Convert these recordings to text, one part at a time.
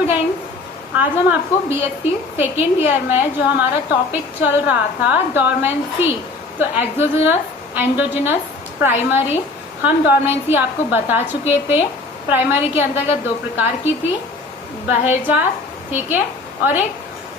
Students, आज हम आपको बीएससी सेकेंड ईयर में जो हमारा टॉपिक चल रहा था डोरमेंसी, तो एक्सोजेनस, एंडोजेनस, प्राइमरी, हम डोरमेंसी आपको बता चुके थे। प्राइमरी के अंतर्गत दो प्रकार की थी, बहिर्जात, ठीक है, और एक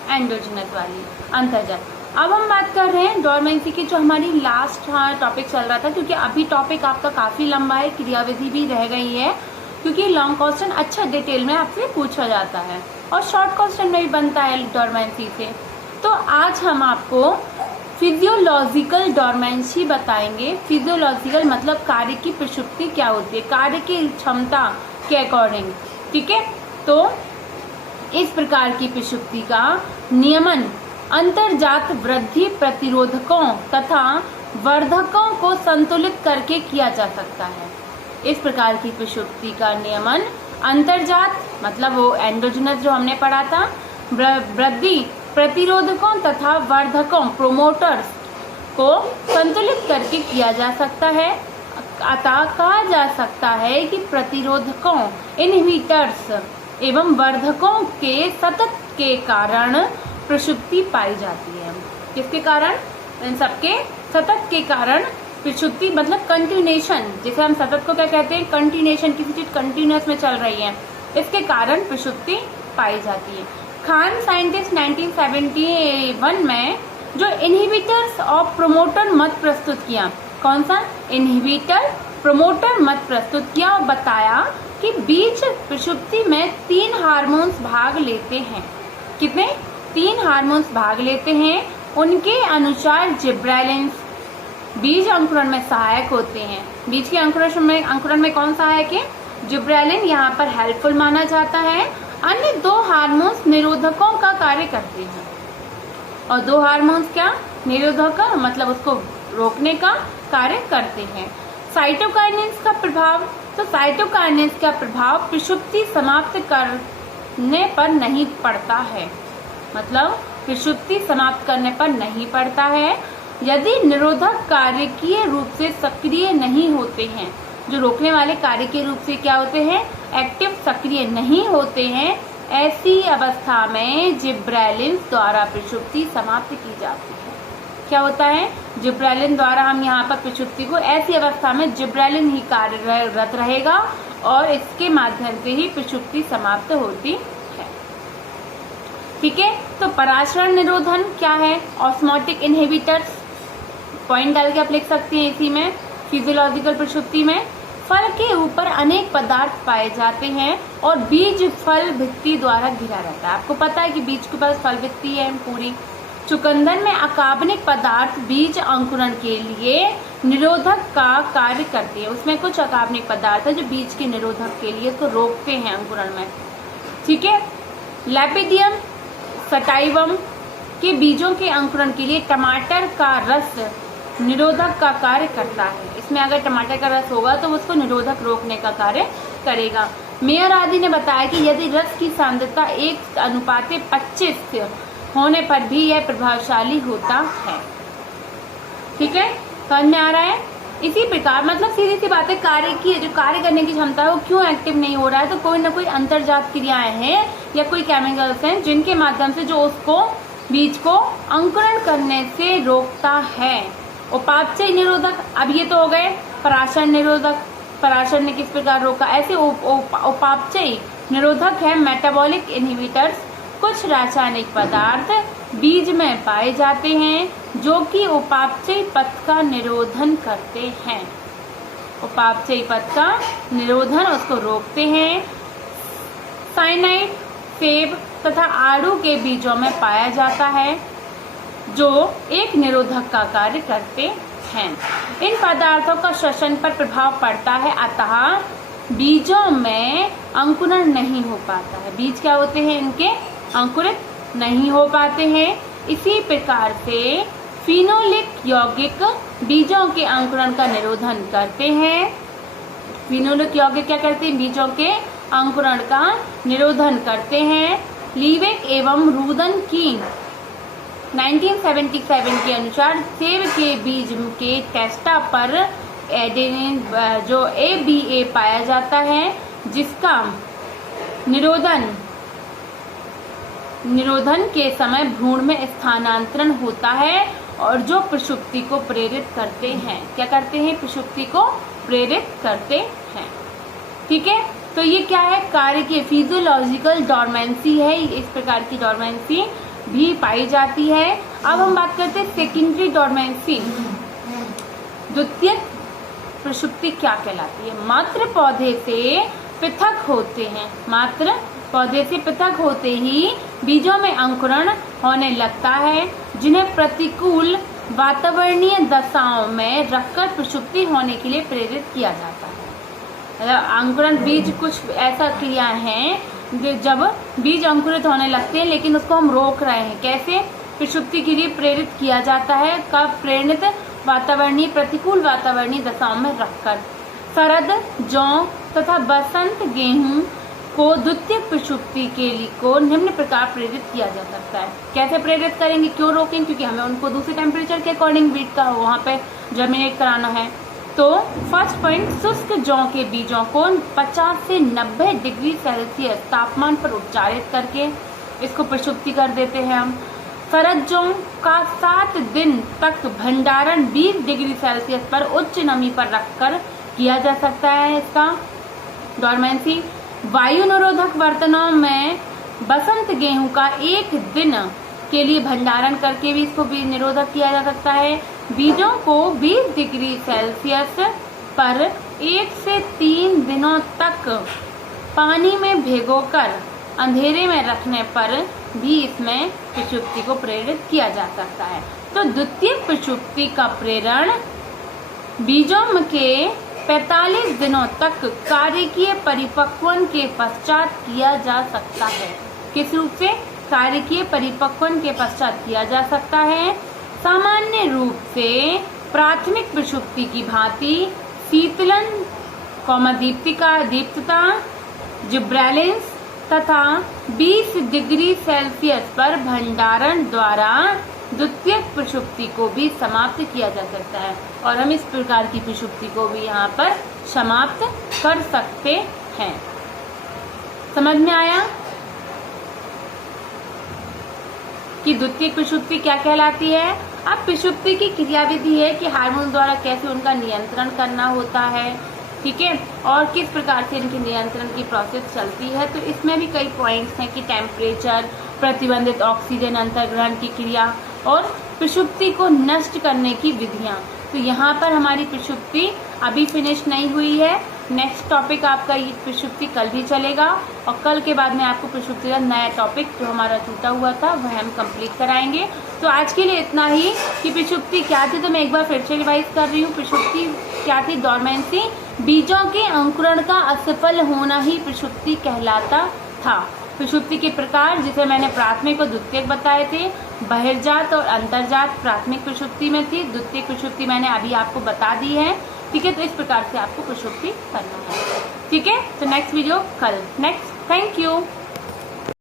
एंडोजेनस वाली अंतर्जात। अब हम बात कर रहे हैं डोरमेंसी की, जो हमारी लास्ट टॉपिक चल रहा था, क्योंकि अभी टॉपिक आपका काफी लंबा है, क्रियाविधि भी रह गई है, क्योंकि लॉन्ग क्वेश्चन अच्छा डिटेल में आपसे पूछा जाता है और शॉर्ट क्वेश्चन में भी बनता है डोरमेंसी से। तो आज हम आपको फिजियोलॉजिकल डोरमेंसी बताएंगे। फिजियोलॉजिकल मतलब कार्य की प्रसुप्ति क्या होती है, कार्य की क्षमता के अकॉर्डिंग, ठीक है। तो इस प्रकार की प्रसुप्ति का नियमन अंतर्जात वृद्धि प्रतिरोधकों तथा वर्धकों को संतुलित करके किया जा सकता है। इस प्रकार की प्रसुप्ति का नियमन अंतर्जात मतलब वो एंडोजेनस जो हमने पढ़ा था, वृद्धि प्रतिरोधकों तथा वर्धकों प्रोमोटर्स को संतुलित करके किया जा सकता है। अतः कहा जा सकता है कि प्रतिरोधकों इनहिबिटर्स एवं वर्धकों के सतत के कारण प्रसुप्ति पाई जाती है। किसके कारण? इन सबके सतत के कारण प्रसुप्ति मतलब कंटिन्यूएशन, जैसे हम सतत को क्या कहते हैं, कंटिन्यूएशन, किसी चीज कंटिन्यूअस में चल रही है, इसके कारण प्रसुप्ति पाई जाती है। खान साइंटिस्ट 1971 में जो इनहिबिटर्स और प्रोमोटर मत प्रस्तुत किया, कौन सा? इनहिबिटर प्रोमोटर मत प्रस्तुत किया और बताया कि बीज प्रसुप्ति में 3 हार्मोन्स भाग लेते हैं। कितने? 3 हार्मोन्स भाग लेते हैं। उनके अनुसार जिब्रेलिन्स बीज अंकुरण में सहायक होते हैं। बीज के अंकुरण में कौन सहायक है? जिब्रेलिन यहाँ पर हेल्पफुल माना जाता है। अन्य 2 हार्मोन्स निरोधकों का कार्य करते हैं। और 2 हार्मोन्स क्या? निरोधक मतलब उसको रोकने का कार्य करते हैं। साइटोकाइनेंस का प्रभाव, तो साइटोकाइनेंस का प्रभाव प्रसुप्ति समाप्त करने पर नहीं पड़ता है, मतलब प्रसुप्ति समाप्त करने पर नहीं पड़ता है यदि निरोधक कार्यकीय रूप से सक्रिय नहीं होते हैं। जो रोकने वाले कार्य के रूप से क्या होते हैं? एक्टिव, सक्रिय नहीं होते हैं। ऐसी अवस्था में जिब्रेलिन द्वारा प्रसुप्ति समाप्त की जाती है। क्या होता है? जिब्रेलिन द्वारा हम यहाँ पर प्रसुप्ति को, ऐसी अवस्था में जिब्रेलिन ही कार्यरत रहेगा और इसके माध्यम से ही प्रसुप्ति समाप्त होती है, ठीक है। तो पराशरण निरोधन क्या है? ऑस्मोटिक इनहिबिटर्स, पॉइंट डाल के आप लिख सकती हैं इसी में। फिजियोलॉजिकल प्रसुप्ति में फल के ऊपर अनेक पदार्थ पाए जाते हैं और बीज फल भित्ति द्वारा घिरा रहता है। आपको पता है कि बीज के पास फल भित्ति है पूरी। चुकंदर में अकार्बनिक पदार्थ बीज अंकुरण के लिए निरोधक का कार्य करते हैं। उसमें कुछ अकार्बनिक पदार्थ है जो बीज के निरोधक के लिए तो रोकते हैं अंकुरण में, ठीक है। लैपिडियम सटाइवम के बीजों के अंकुरण के लिए टमाटर का रस निरोधक का कार्य करता है। इसमें अगर टमाटर का रस होगा तो उसको निरोधक रोकने का कार्य करेगा। मेयर आदि ने बताया कि यदि रस की सांद्रता 1:25 होने पर भी यह प्रभावशाली होता है, ठीक है। समझ में आ रहा है? इसी प्रकार मतलब सीधी सी बात है, कार्य की जो कार्य करने की क्षमता है वो क्यों एक्टिव नहीं हो रहा है? तो कोई ना कोई अंतर्जात क्रियाएं हैं या कोई केमिकल्स हैं जिनके माध्यम से जो उसको बीज को अंकुरण करने से रोकता है। उपापचय निरोधक, अब ये तो हो गए पराशर निरोधक। पराशर ने किस प्रकार रोका? ऐसे उपापचय निरोधक है मेटाबॉलिक इनहिबिटर्स। कुछ रासायनिक पदार्थ बीज में पाए जाते हैं जो कि उपापचय पथ का निरोधन करते हैं। उपापचय पथ का निरोधन उसको रोकते हैं। साइनाइड सेब तथा आड़ू के बीजों में पाया जाता है जो एक निरोधक का कार्य करते हैं। इन पदार्थों का श्वसन पर प्रभाव पड़ता है, अतः बीजों में अंकुरण नहीं हो पाता है। बीज क्या होते हैं? इनके अंकुरित नहीं हो पाते हैं। इसी प्रकार से फिनोलिक यौगिक बीजों के अंकुरण का निरोधन करते हैं। फिनोलिक यौगिक क्या करते हैं? बीजों के अंकुरण का निरोधन करते हैं। लीवेक एवं रूदन की 1977 के अनुसार सेब के बीज के टेस्टा पर एडेनिन जो ABA पाया जाता है, जिसका निरोधन निरोधन के समय भ्रूण में स्थानांतरण होता है और जो प्रसुप्ति को प्रेरित करते हैं। क्या करते हैं? प्रसुप्ति को प्रेरित करते हैं। ठीक है, तो ये क्या है? कार्य की फिजियोलॉजिकल डॉर्मेंसी है। इस प्रकार की डॉर्मेंसी भी पाई जाती है। अब हम बात करते हैं सेकेंडरी डॉर्मेंसी। द्वितीयक प्रसुप्ति क्या कहलाती है? मात्र पौधे से पृथक होते हैं, मात्र पौधे से पृथक होते ही बीजों में अंकुरण होने लगता है, जिन्हें प्रतिकूल वातावरणीय दशाओं में रखकर प्रसुप्ति होने के लिए प्रेरित किया जाता है। अंकुरण बीज कुछ ऐसा क्रिया है जब बीज अंकुरित होने लगते हैं लेकिन उसको हम रोक रहे हैं। कैसे? प्रसुप्ति के लिए प्रेरित किया जाता है। कब प्रेरित? प्रतिकूल वातावरणीय दशाओं में रखकर। शरद, जौ तथा बसंत गेहूं को द्वितीयक प्रसुप्ति के लिए को निम्न प्रकार प्रेरित किया जा सकता है। कैसे प्रेरित करेंगे? क्यों रोकेंगे? क्योंकि हमें उनको दूसरे टेम्परेचर के अकॉर्डिंग बीट का वहाँ पे जर्मिनेट कराना है। तो फर्स्ट पॉइंट, शुष्क जौ के बीजों को 50 से 90 डिग्री सेल्सियस तापमान पर उपचारित करके इसको प्रसुप्ति कर देते हैं हम। शरद जौ का 7 दिन तक भंडारण 20 डिग्री सेल्सियस पर उच्च नमी पर रखकर किया जा सकता है इसका डॉर्मेंसी। वायु निरोधक बर्तनों में बसंत गेहूं का 1 दिन के लिए भंडारण करके भी इसको भी निरोधक किया जा सकता है। बीजों को 20 डिग्री सेल्सियस पर 1 से 3 दिनों तक पानी में भिगोकर अंधेरे में रखने पर भी इसमें प्रसुप्ति को प्रेरित किया जा सकता है। तो द्वितीयक प्रसुप्ति का प्रेरण बीजों के 45 दिनों तक कार्यकीय परिपक्वन के पश्चात किया जा सकता है। किस रूप से? कार्यकीय परिपक्वन के पश्चात किया जा सकता है। सामान्य रूप से प्राथमिक प्रसुप्ति की भांति शीतलन, दीप्तता, जिब्रेलिन्स तथा 20 डिग्री सेल्सियस पर भंडारण द्वारा द्वितीयक प्रसुप्ति को भी समाप्त किया जा सकता है और हम इस प्रकार की प्रसुप्ति को भी यहाँ पर समाप्त कर सकते हैं। समझ में आया कि द्वितीयक प्रसुप्ति क्या कहलाती है? अब प्रसुप्ति की क्रियाविधि है कि हार्मोन द्वारा कैसे उनका नियंत्रण करना होता है, ठीक है, और किस प्रकार से इनके नियंत्रण की प्रोसेस चलती है। तो इसमें भी कई पॉइंट्स हैं कि टेम्परेचर, प्रतिबंधित ऑक्सीजन अंतर्ग्रहण की क्रिया और प्रसुप्ति को नष्ट करने की विधियां। तो यहाँ पर हमारी प्रसुप्ति अभी फिनिश नहीं हुई है। नेक्स्ट टॉपिक आपका ये प्रसुप्ति कल भी चलेगा और कल के बाद में आपको प्रसुप्ति का नया टॉपिक जो हमारा छूटा हुआ था वह हम कंप्लीट कराएंगे। तो आज के लिए इतना ही कि प्रसुप्ति क्या थी, तो मैं एक बार फिर से रिवाइज कर रही हूँ। प्रसुप्ति क्या थी? डॉर्मेंसी, बीजों के अंकुरण का असफल होना ही प्रसुप्ति कहलाता था। प्रसुप्ति के प्रकार जिसे मैंने प्राथमिक और द्वितीयक बताए थे, बहिर्जात और अंतर्जात प्राथमिक प्रसुप्ति में थी, द्वितीयक प्रसुप्ति मैंने अभी आपको बता दी है, ठीक है। तो इस प्रकार से आपको प्रसुप्ति करना है, ठीक है। तो नेक्स्ट वीडियो कल। Next, thank you.